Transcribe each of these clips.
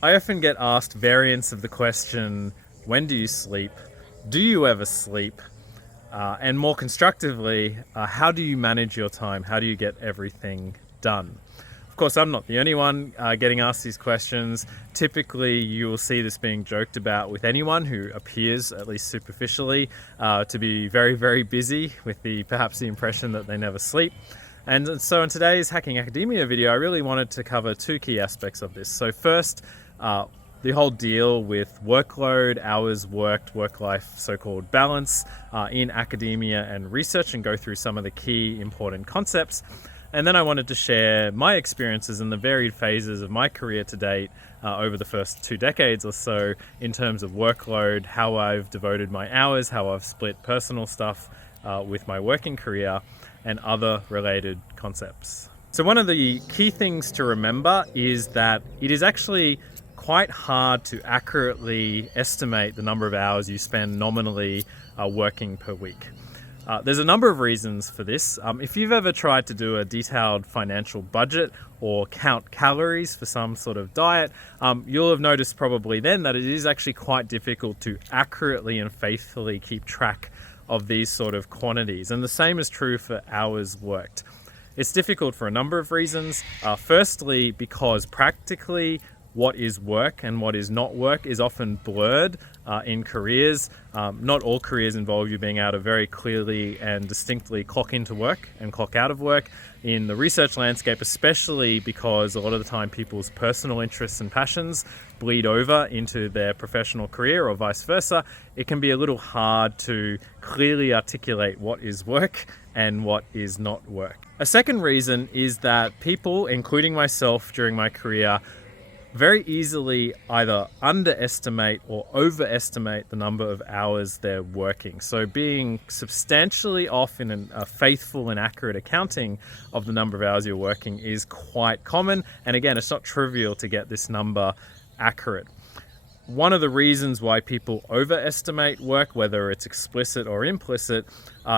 I often get asked variants of the question, when do you sleep? Do you ever sleep? And more constructively, how do you manage your time? How do you get everything done? Of course, I'm not the only one getting asked these questions. Typically, you will see this being joked about with anyone who appears, at least superficially, to be very, very busy, with perhaps the impression that they never sleep. And so in today's Hacking Academia video, I really wanted to cover two key aspects of this. So first, the whole deal with workload, hours worked, work-life so-called balance in academia and research, and go through some of the key important concepts. And then I wanted to share my experiences in the varied phases of my career to date over the first 2 decades or so in terms of workload, how I've devoted my hours, how I've split personal stuff with my working career, and other related concepts. So one of the key things to remember is that it is actually quite hard to accurately estimate the number of hours you spend nominally working per week. There's a number of reasons for this. If you've ever tried to do a detailed financial budget or count calories for some sort of diet, you'll have noticed probably then that it is actually quite difficult to accurately and faithfully keep track of these sort of quantities. And the same is true for hours worked. It's difficult for a number of reasons. Firstly, because practically what is work and what is not work is often blurred in careers. Not all careers involve you being able to very clearly and distinctly clock into work and clock out of work. In the research landscape, especially because a lot of the time people's personal interests and passions bleed over into their professional career or vice versa, it can be a little hard to clearly articulate what is work and what is not work. A second reason is that people, including myself during my career, very easily either underestimate or overestimate the number of hours they're working. So being substantially off in a faithful and accurate accounting of the number of hours you're working is quite common. And again, it's not trivial to get this number accurate. One of the reasons why people overestimate work, whether it's explicit or implicit,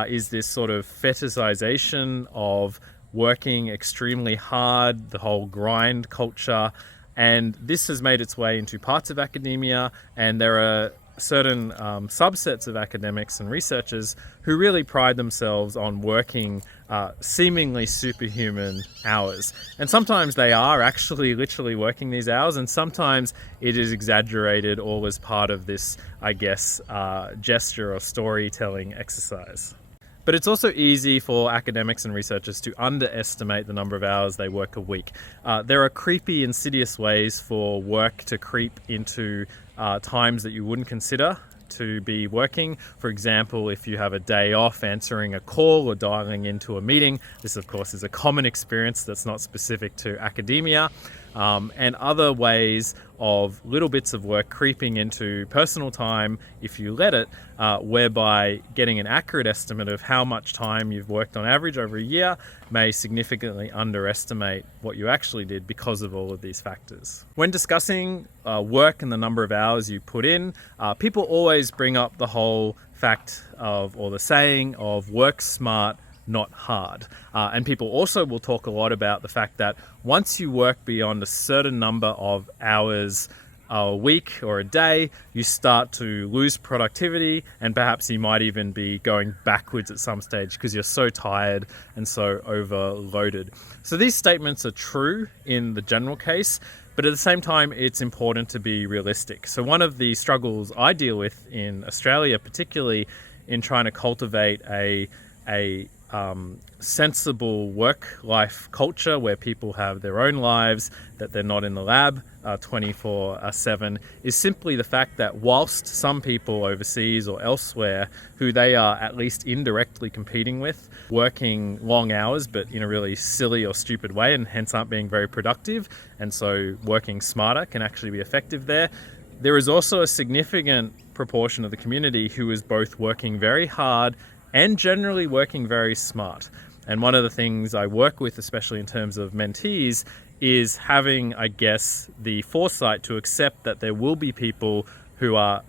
is this sort of fetishization of working extremely hard, the whole grind culture. And this has made its way into parts of academia, and there are certain subsets of academics and researchers who really pride themselves on working seemingly superhuman hours. And sometimes they are actually literally working these hours, and sometimes it is exaggerated all as part of this, I guess, gesture or storytelling exercise. But it's also easy for academics and researchers to underestimate the number of hours they work a week. There are creepy, insidious ways for work to creep into times that you wouldn't consider to be working. For example, if you have a day off answering a call or dialing into a meeting, this of course is a common experience that's not specific to academia, and other ways of little bits of work creeping into personal time if you let it, whereby getting an accurate estimate of how much time you've worked on average over a year may significantly underestimate what you actually did because of all of these factors. When discussing work and the number of hours you put in, people always bring up the whole fact of, or the saying of, work smart, not hard. And people also will talk a lot about the fact that once you work beyond a certain number of hours a week or a day, you start to lose productivity, and perhaps you might even be going backwards at some stage because you're so tired and so overloaded. So these statements are true in the general case, but at the same time, it's important to be realistic. So one of the struggles I deal with in Australia, particularly in trying to cultivate a sensible work-life culture where people have their own lives, that they're not in the lab 24/7, is simply the fact that whilst some people overseas or elsewhere, who they are at least indirectly competing with, working long hours but in a really silly or stupid way and hence aren't being very productive, and so working smarter can actually be effective there, there is also a significant proportion of the community who is both working very hard and generally working very smart. And one of the things I work with, especially in terms of mentees, is having, I guess, the foresight to accept that there will be people who are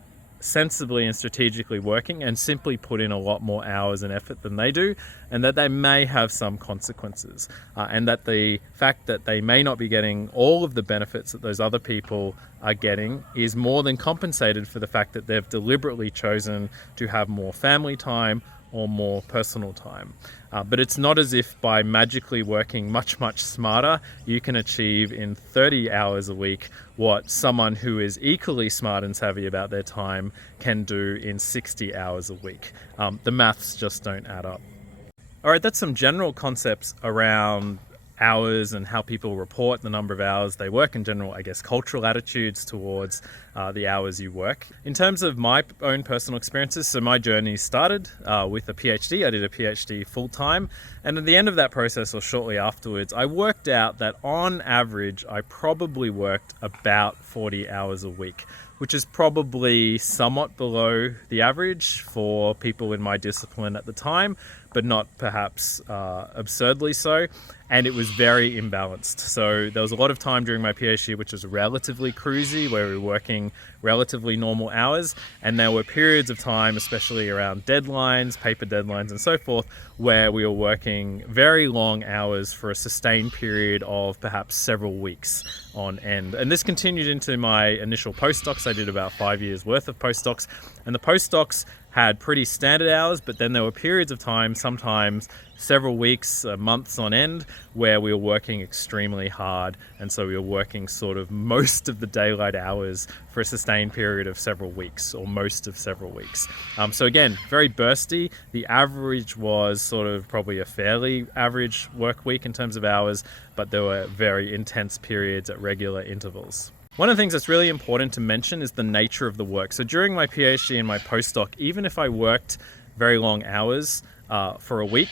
sensibly and strategically working and simply put in a lot more hours and effort than they do, and that they may have some consequences, and that the fact that they may not be getting all of the benefits that those other people are getting is more than compensated for the fact that they've deliberately chosen to have more family time or more personal time. But it's not as if by magically working much smarter, you can achieve in 30 hours a week what someone who is equally smart and savvy about their time can do in 60 hours a week. The maths just don't add up. All right, that's some general concepts around hours and how people report the number of hours they work, in general, I guess, cultural attitudes towards the hours you work. In terms of my own personal experiences, so my journey started with a PhD. I did a PhD full-time, and at the end of that process, or shortly afterwards, I worked out that on average, I probably worked about 40 hours a week, which is probably somewhat below the average for people in my discipline at the time, but not perhaps absurdly so. And it was very imbalanced. So there was a lot of time during my PhD which was relatively cruisy, where we were working relatively normal hours, and there were periods of time, especially around deadlines, paper deadlines and so forth, where we were working very long hours for a sustained period of perhaps several weeks on end. And this continued into my initial postdocs. I did about 5 years worth of postdocs, and the postdocs had pretty standard hours, but then there were periods of time, sometimes several weeks, months on end, where we were working extremely hard. And so we were working sort of most of the daylight hours for a sustained period of several weeks, or most of several weeks. So again, very bursty. The average was sort of probably a fairly average work week in terms of hours, but there were very intense periods at regular intervals. One of the things that's really important to mention is the nature of the work. So during my PhD and my postdoc, even if I worked very long hours for a week,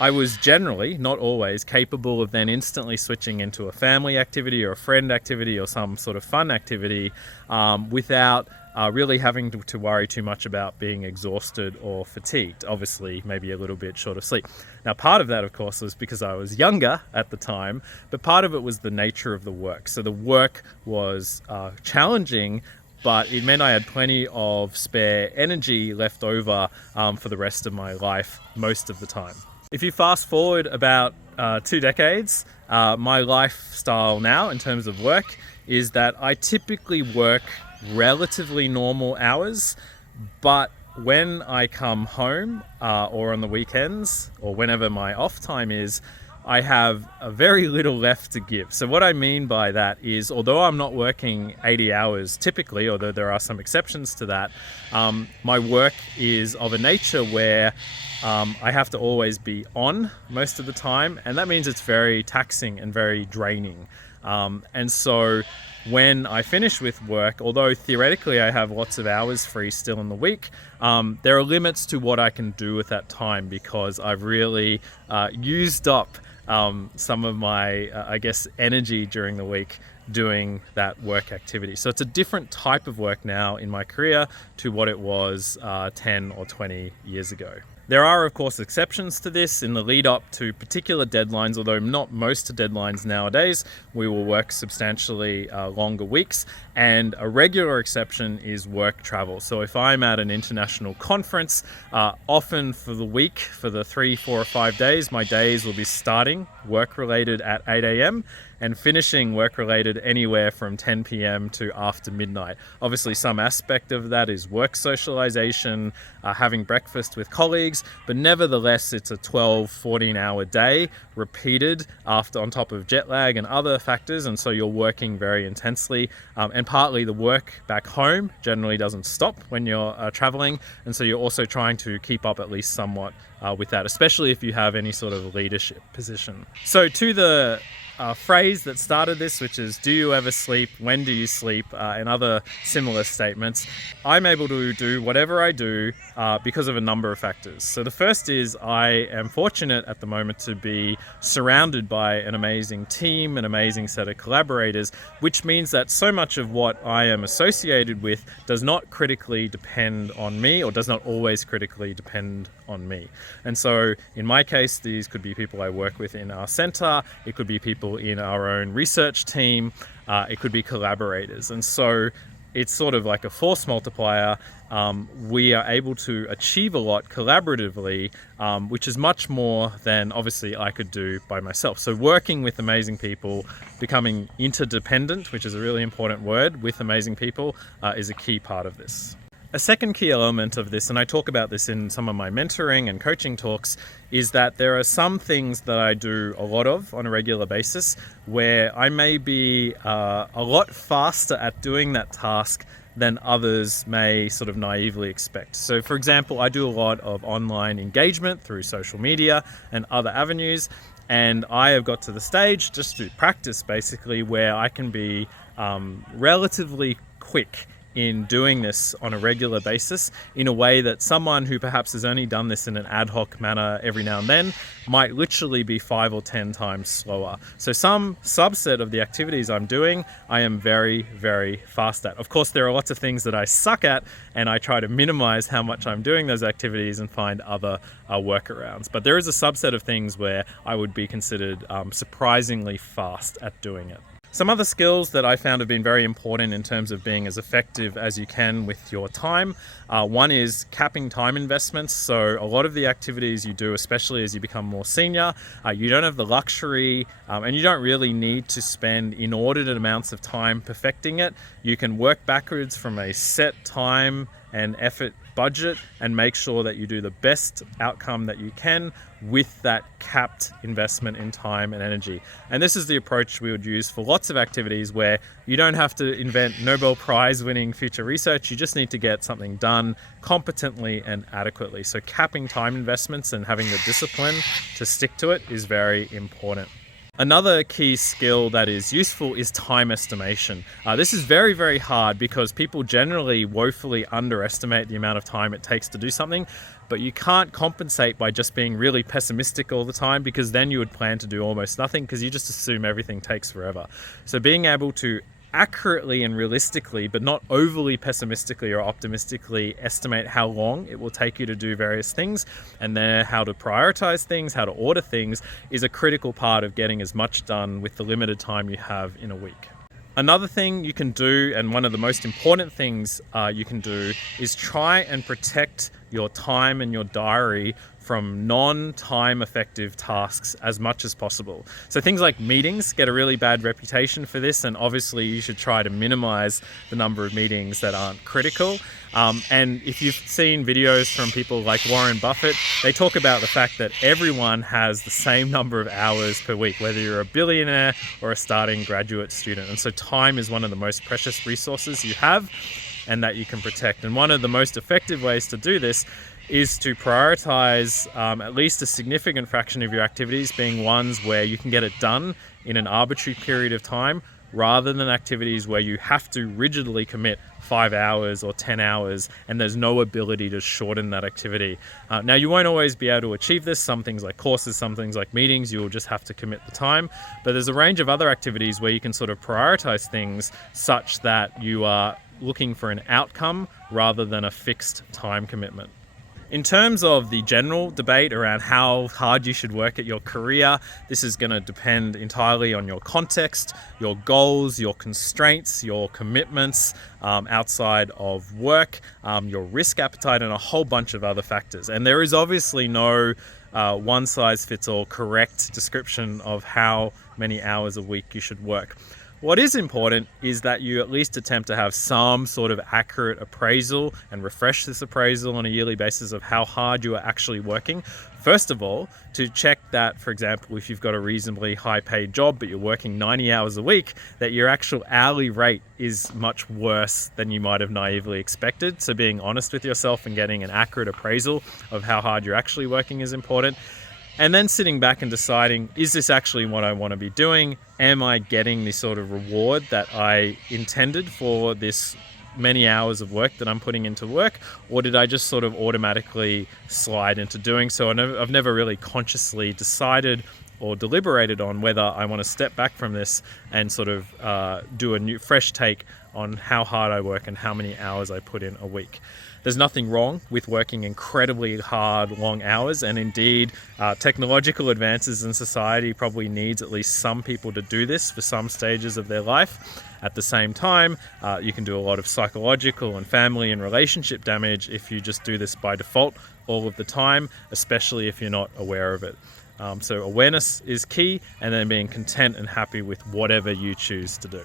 I was generally, not always, capable of then instantly switching into a family activity or a friend activity or some sort of fun activity without really having to worry too much about being exhausted or fatigued. Obviously, maybe a little bit short of sleep. Now, part of that, of course, was because I was younger at the time, but part of it was the nature of the work. So the work was challenging, but it meant I had plenty of spare energy left over for the rest of my life most of the time. If you fast forward about 2 decades, my lifestyle now in terms of work is that I typically work relatively normal hours, but when I come home or on the weekends or whenever my off time is, I have a very little left to give. So what I mean by that is, although I'm not working 80 hours typically, although there are some exceptions to that, my work is of a nature where I have to always be on most of the time, and that means it's very taxing and very draining. And so when I finish with work, although theoretically I have lots of hours free still in the week, there are limits to what I can do with that time, because I've really used up some of my, I guess, energy during the week doing that work activity. So it's a different type of work now in my career to what it was 10 or 20 years ago. There are, of course, exceptions to this in the lead up to particular deadlines, although not most deadlines nowadays. We will work substantially longer weeks, and a regular exception is work travel. So if I'm at an international conference, often for the week, for the 3, 4 or 5 days, my days will be starting work-related at 8 a.m. and finishing work-related anywhere from 10 p.m. to after midnight. Obviously, some aspect of that is work socialization, having breakfast with colleagues, but nevertheless, it's a 12, 14-hour day repeated on top of jet lag and other factors, and so you're working very intensely. And partly the work back home generally doesn't stop when you're traveling, and so you're also trying to keep up at least somewhat with that, especially if you have any sort of leadership position. So to the phrase that started this, which is, do you ever sleep? When do you sleep? And other similar statements. I'm able to do whatever I do because of a number of factors. So the first is I am fortunate at the moment to be surrounded by an amazing team, an amazing set of collaborators, which means that so much of what I am associated with does not critically depend on me, or does not always critically depend on me. And so in my case, these could be people I work with in our center, it could be people in our own research team, it could be collaborators. And so it's sort of like a force multiplier. We are able to achieve a lot collaboratively, which is much more than obviously I could do by myself. So working with amazing people, becoming interdependent, which is a really important word, with amazing people is a key part of this. A second key element of this, and I talk about this in some of my mentoring and coaching talks, is that there are some things that I do a lot of on a regular basis where I may be a lot faster at doing that task than others may sort of naively expect. So for example, I do a lot of online engagement through social media and other avenues, and I have got to the stage, just through practice basically, where I can be relatively quick in doing this on a regular basis in a way that someone who perhaps has only done this in an ad hoc manner every now and then might literally be 5 or 10 times slower. So some subset of the activities I'm doing, I am very, very fast at. Of course, there are lots of things that I suck at, and I try to minimize how much I'm doing those activities and find other workarounds. But there is a subset of things where I would be considered surprisingly fast at doing it. Some other skills that I found have been very important in terms of being as effective as you can with your time. One is capping time investments. So a lot of the activities you do, especially as you become more senior, you don't have the luxury and you don't really need to spend inordinate amounts of time perfecting it. You can work backwards from a set time and effort budget and make sure that you do the best outcome that you can with that capped investment in time and energy. And this is the approach we would use for lots of activities where you don't have to invent Nobel Prize winning future research. You just need to get something done competently and adequately. So capping time investments and having the discipline to stick to it is very important. Another key skill that is useful is time estimation. This is very, very hard because people generally woefully underestimate the amount of time it takes to do something, but you can't compensate by just being really pessimistic all the time, because then you would plan to do almost nothing because you just assume everything takes forever. So being able to accurately and realistically, but not overly pessimistically or optimistically, estimate how long it will take you to do various things, and then how to prioritize things, how to order things, is a critical part of getting as much done with the limited time you have in a week. Another thing you can do, and one of the most important things you can do, is try and protect your time and your diary from non-time effective tasks as much as possible. So things like meetings get a really bad reputation for this, and obviously you should try to minimize the number of meetings that aren't critical. And if you've seen videos from people like Warren Buffett, they talk about the fact that everyone has the same number of hours per week, whether you're a billionaire or a starting graduate student. And so time is one of the most precious resources you have and that you can protect. And one of the most effective ways to do this is to prioritize at least a significant fraction of your activities being ones where you can get it done in an arbitrary period of time, rather than activities where you have to rigidly commit 5 hours or 10 hours and there's no ability to shorten that activity. Now, you won't always be able to achieve this. Some things like courses, some things like meetings, you will just have to commit the time. But there's a range of other activities where you can sort of prioritize things such that you are looking for an outcome rather than a fixed time commitment. In terms of the general debate around how hard you should work at your career, this is going to depend entirely on your context, your goals, your constraints, your commitments outside of work, your risk appetite, and a whole bunch of other factors. And there is obviously no one-size-fits-all correct description of how many hours a week you should work. What is important is that you at least attempt to have some sort of accurate appraisal and refresh this appraisal on a yearly basis of how hard you are actually working. First of all, to check that, for example, if you've got a reasonably high paid job but you're working 90 hours a week, that your actual hourly rate is much worse than you might have naively expected. So being honest with yourself and getting an accurate appraisal of how hard you're actually working is important. And then sitting back and deciding, is this actually what I want to be doing? Am I getting the sort of reward that I intended for this many hours of work that I'm putting into work? Or did I just sort of automatically slide into doing so? And I've never really consciously decided or deliberated on whether I want to step back from this and sort of do a new fresh take on how hard I work and how many hours I put in a week. There's nothing wrong with working incredibly hard, long hours, and indeed technological advances in society probably needs at least some people to do this for some stages of their life. At the same time, you can do a lot of psychological and family and relationship damage if you just do this by default all of the time, especially if you're not aware of it. So awareness is key, and then being content and happy with whatever you choose to do.